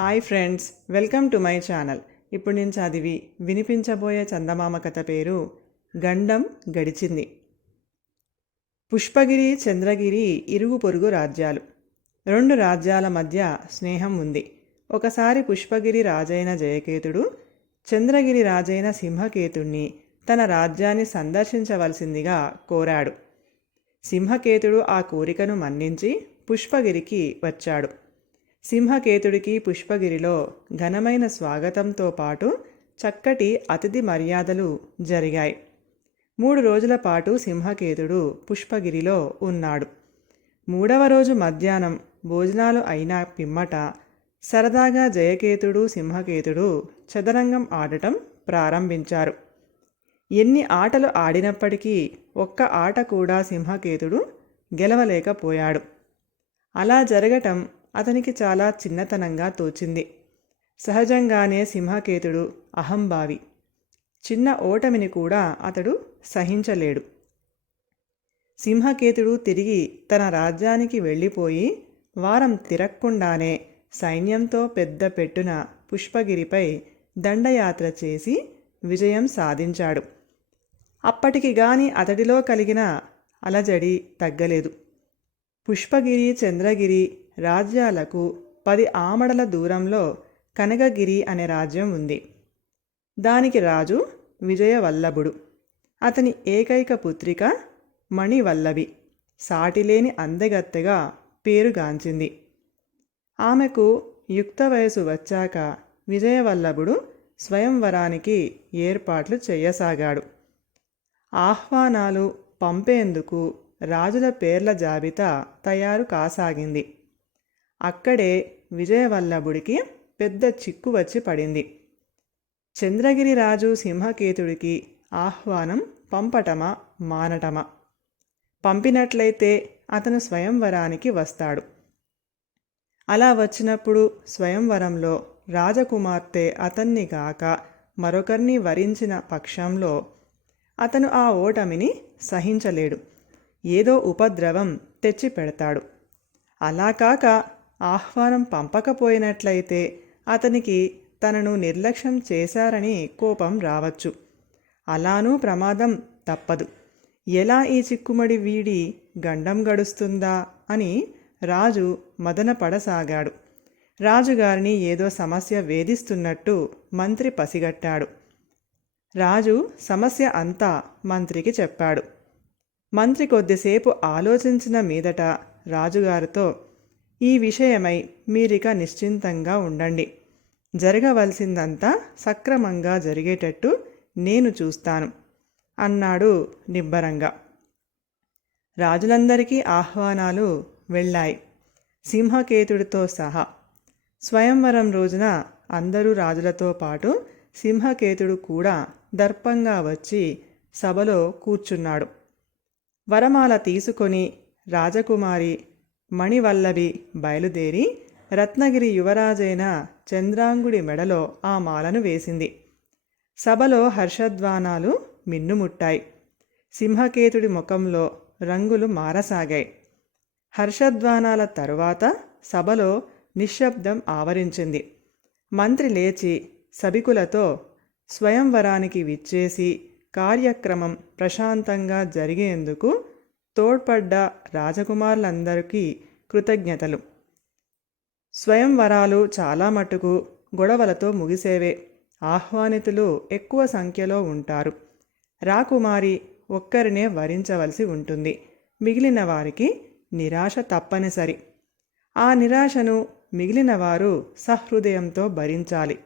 Hi friends welcome to my channel ఇప్పుడు నేను చదివి వినిపించబోయే చందమామ కథ పేరు గండం గడిచింది. పుష్పగిరి చంద్రగిరి ఇరుగు పొరుగు రాజ్యాలు. రెండు రాజ్యాల మధ్య స్నేహం ఉంది. ఒకసారి పుష్పగిరి రాజైన జయకేతుడు చంద్రగిరి రాజైన సింహకేతుణ్ణి తన రాజ్యాన్ని సందర్శించవలసిందిగా కోరాడు. సింహకేతుడు ఆ కోరికను మన్నించి పుష్పగిరికి వచ్చాడు. సింహకేతుడికి పుష్పగిరిలో ఘనమైన స్వాగతంతో పాటు చక్కటి అతిథి మర్యాదలు జరిగాయి. మూడు రోజుల పాటు సింహకేతుడు పుష్పగిరిలో ఉన్నాడు. మూడవ రోజు మధ్యాహ్నం భోజనాలు అయిన పిమ్మట సరదాగా జయకేతుడు సింహకేతుడు చదరంగం ఆడటం ప్రారంభించారు. ఎన్ని ఆటలు ఆడినప్పటికీ ఒక్క ఆట కూడా సింహకేతుడు గెలవలేకపోయాడు. అలా జరగటం అతనికి చాలా చిన్నతనంగా తోచింది. సహజంగానే సింహకేతుడు అహంభావి. చిన్న ఓటమిని కూడా అతడు సహించలేడు. సింహకేతుడు తిరిగి తన రాజ్యానికి వెళ్ళిపోయి వారం తిరక్కుండానే సైన్యంతో పెద్ద పెట్టున పుష్పగిరిపై దండయాత్ర చేసి విజయం సాధించాడు. అప్పటికి గాని అతడిలో కలిగిన అలజడి తగ్గలేదు. పుష్పగిరి చంద్రగిరి రాజ్యాలకు పది ఆమడల దూరంలో కనకగిరి అనే రాజ్యం ఉంది. దానికి రాజు విజయవల్లభుడు. అతని ఏకైక పుత్రిక మణివల్లభి. సాటిలేని అందగత్తెగా పేరుగాంచింది. ఆమెకు యుక్త వయసు వచ్చాక విజయవల్లభుడు స్వయంవరానికి ఏర్పాట్లు చేయసాగాడు. ఆహ్వానాలు పంపేందుకు రాజుల పేర్ల జాబితా తయారు కాసాగింది. అక్కడే విజయవల్లభుడికి పెద్ద చిక్కు వచ్చి పడింది. చంద్రగిరి రాజు సింహకేతుడికి ఆహ్వానం పంపటమా మానటమా? పంపినట్లయితే అతను స్వయంవరానికి వస్తాడు. అలా వచ్చినప్పుడు స్వయంవరంలో రాజకుమార్తె అతన్ని గాక మరొకరిని వరించిన పక్షంలో అతను ఆ ఓటమిని సహించలేడు. ఏదో ఉపద్రవం తెచ్చి పెడతాడు అలా కాక ఆహ్వానం పంపకపోయినట్లయితే అతనికి తనను నిర్లక్ష్యం చేశారని కోపం రావచ్చు. అలానూ ప్రమాదం తప్పదు. ఎలా ఈ చిక్కుమడి వీడి గండం గడుస్తుందా అని రాజు మదనపడసాగాడు. రాజుగారిని ఏదో సమస్య వేధిస్తున్నట్టు మంత్రి పసిగట్టాడు. రాజు సమస్య అంతా మంత్రికి చెప్పాడు. మంత్రి కొద్దిసేపు ఆలోచించిన మీదట రాజుగారితో ఈ విషయమై మీరిక నిశ్చింతంగా ఉండండి. జరగవలసిందంతా సక్రమంగా జరిగేటట్టు నేను చూస్తాను అన్నాడు నిబ్బరంగా. రాజులందరికీ ఆహ్వానాలు వెళ్ళాయి. సింహకేతుడితో సహా. స్వయంవరం రోజున అందరూ రాజులతో పాటు సింహకేతుడు కూడా దర్పంగా వచ్చి సభలో కూర్చున్నాడు. వరమాల తీసుకొని రాజకుమారి మణివల్లభి బయలుదేరి రత్నగిరి యువరాజైన చంద్రాంగుడి మెడలో ఆ మాలను వేసింది. సభలో హర్షధ్వానాలు మిన్నుముట్టాయి. సింహకేతుడి ముఖంలో రంగులు మారసాగాయి. హర్షధ్వానాల తరువాత సభలో నిశ్శబ్దం ఆవరించింది. మంత్రి లేచి సభికులతో స్వయంవరానికి విచ్చేసి కార్యక్రమం ప్రశాంతంగా జరిగేందుకు తోడ్పడ్డ రాజకుమారులందరికీ కృతజ్ఞతలు. స్వయంవరాలు చాలా మటుకు గొడవలతో ముగిసేవే. ఆహ్వానితులు ఎక్కువ సంఖ్యలో ఉంటారు. రాకుమారి ఒక్కరినే వరించవలసి ఉంటుంది. మిగిలిన వారికి నిరాశ తప్పనిసరి. ఆ నిరాశను మిగిలిన వారు సహృదయంతో భరించాలి.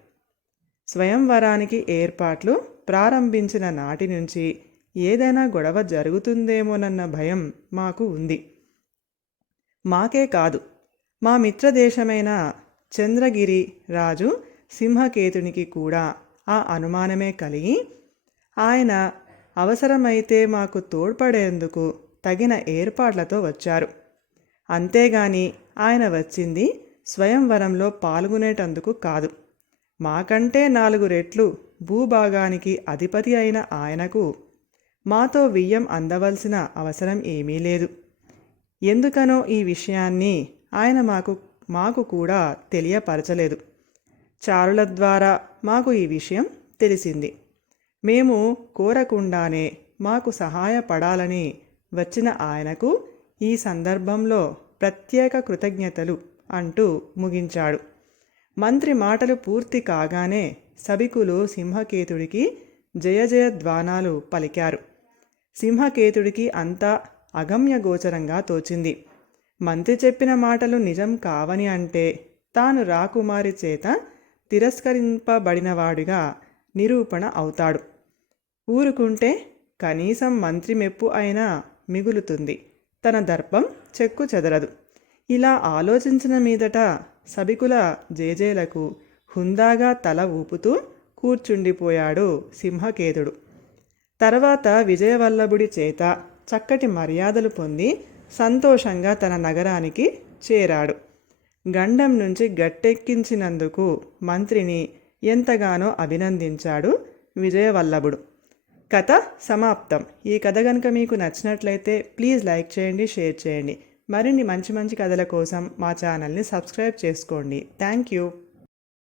స్వయంవరానికి ఏర్పాట్లు ప్రారంభించిన నాటి నుంచి ఏదైనా గొడవ జరుగుతుందేమోనన్న భయం మాకు ఉంది. మాకే కాదు మా మిత్రదేశమైన చంద్రగిరి రాజు సింహకేతునికి కూడా ఆ అనుమానమే కలిగి ఆయన అవసరమైతే మాకు తోడ్పడేందుకు తగిన ఏర్పాట్లతో వచ్చారు. అంతేగాని ఆయన వచ్చింది స్వయంవరంలో పాల్గొనేటందుకు కాదు. మాకంటే నాలుగు రెట్లు భూభాగానికి అధిపతి అయిన ఆయనకు మాతో వియ్యం అందవలసిన అవసరం ఏమీ లేదు. ఎందుకనో ఈ విషయాన్ని ఆయన మాకు మాకు కూడా తెలియపరచలేదు. చారుల ద్వారా మాకు ఈ విషయం తెలిసింది. మేము కోరకుండానే మాకు సహాయపడాలని వచ్చిన ఆయనకు ఈ సందర్భంలో ప్రత్యేక కృతజ్ఞతలు అంటూ ముగించాడు. మంత్రి మాటలు పూర్తి కాగానే సభికులు సింహకేతుడికి జయ జయధ్వానాలు పలికారు. సింహకేతుడికి అంతా అగమ్యగోచరంగా తోచింది. మంత్రి చెప్పిన మాటలు నిజం కావని అంటే తాను రాకుమారి చేత తిరస్కరింపబడినవాడిగా నిరూపణ అవుతాడు. ఊరుకుంటే కనీసం మంత్రి మెప్పు అయినా మిగులుతుంది. తన దర్పం చెక్కు చెదరదు. ఇలా ఆలోచించిన మీదట సభికుల జేజేలకు హుందాగా తల ఊపుతూ కూర్చుండిపోయాడు సింహకేతుడు. తర్వాత విజయవల్లభుడి చేత చక్కటి మర్యాదలు పొంది సంతోషంగా తన నగరానికి చేరాడు. గండం నుంచి గట్టెక్కించినందుకు మంత్రిని ఎంతగానో అభినందించాడు విజయవల్లభుడు. కథ సమాప్తం. ఈ కథ కనుక మీకు నచ్చినట్లయితే ప్లీజ్ లైక్ చేయండి షేర్ చేయండి. మరిన్ని మంచి మంచి కథల కోసం మా ఛానల్ని సబ్స్క్రైబ్ చేసుకోండి. Thank you.